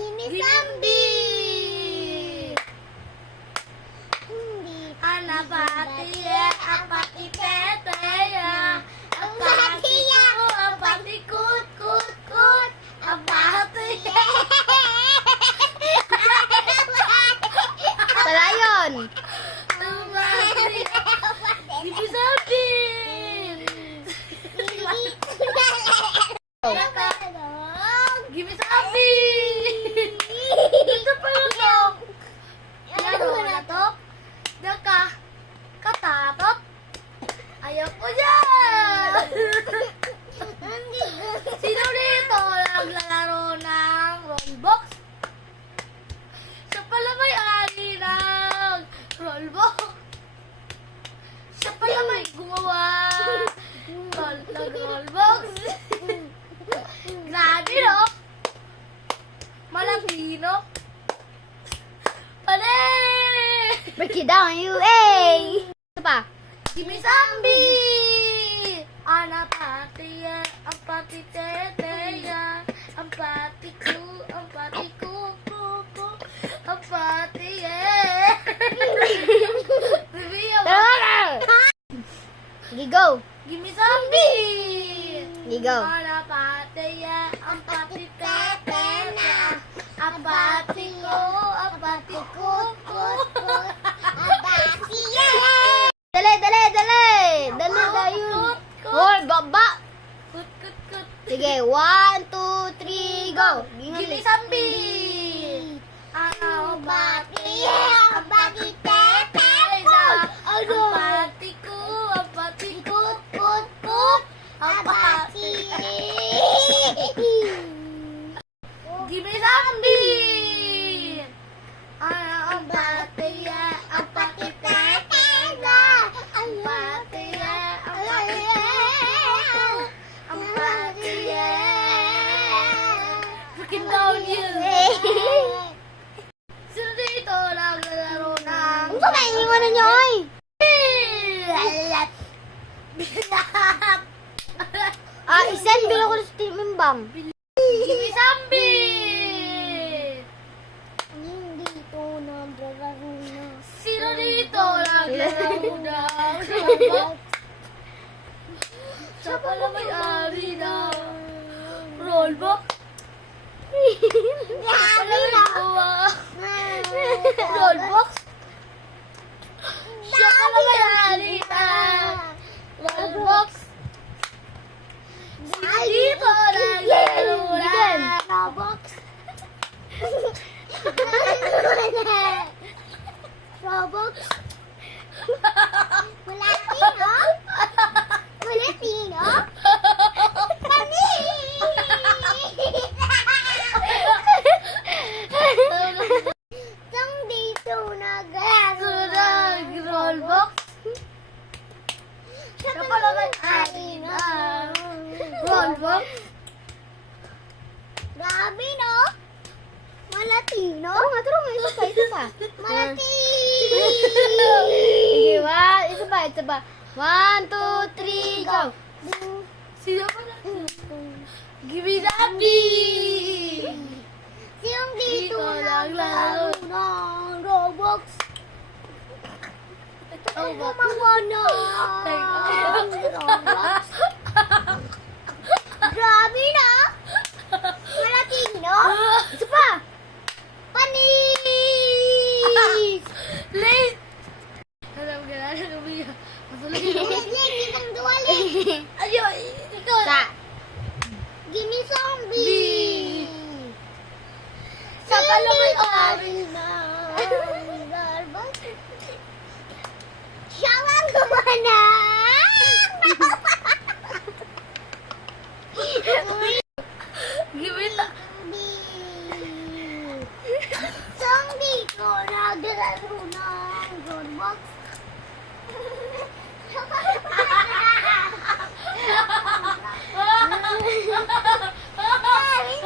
Gimme zombie! Anapatiya, apatipetaya, apatiya, apatikut, kut, kut, apatiya. Palayon. Gimme zombie! Gimme zombie! Ito pa yung dog. Laro na to. Daka. Katatot. Ayaw ko dyan. Sino dito naglalaro ng rollbox? Siya pala may-ari ng rollbox. Siya pala may gumawa ng rollbox. Grabe, no? Malapino. Pare! Break it down, UA! Ito pa. Gimme zombie! Anapatiya, apatiteteya, ampatiku, ampatiku, kuku, apatiye. Tara na! Sige, go! Gimme zombie! Sige, go! Anapatiya, apatiteteya, apatiku, apatiku, kuku, apatiye. Dali, dali, dali! Dali, dayo! Hoy, baba! Kut, kut, kut. Sige, 1, 2, 3, go! Gimme zombie! Anapatiya, apatiteteya, apatiku, apatikut, kut, kut, apatiye. Gimme zombie! Apatiya, apatiteteya, apatiya, apatiku, apatiye. Freaking down you! Sino dito naglalaro ng... Ano ba iiwan na niyo, oy? Isend bilo ko sa Team Imbang. Gimme zombie! Dito naglalaro na. Sino dito naglalaro ng rollbox? Siya pala may-ari ng rollbox. Siya pala may-gawa rollbox. Siya pala may-ari ng rollbox. Sino dito naglalaro ng rollbox? Robux. Wala tino? Wala tino? Kami! Tang dito naglalaro ng rollbox. Siya pala may-ari ng rollbox. Grabe, no? Malatino? Oo nga, turo nga, isa pa. Malatino! Sige, isa pa. 1, 2, 3, go! Sino pala? Gimme zombie! Sinong Dito naglalaro ng Roblox? Oh, Gumawa na ng Roblox? Grabe na! Malatino? Isa pa! Panis! Late! Alam ka na, kami. Masulit ako. Kitang duwali! Ayun, ikaw. Gimme zombie! Sa pala may-ari Siya lang gumawa Gimme na. Zombie ko naglalaro ng Roblox. Sorry,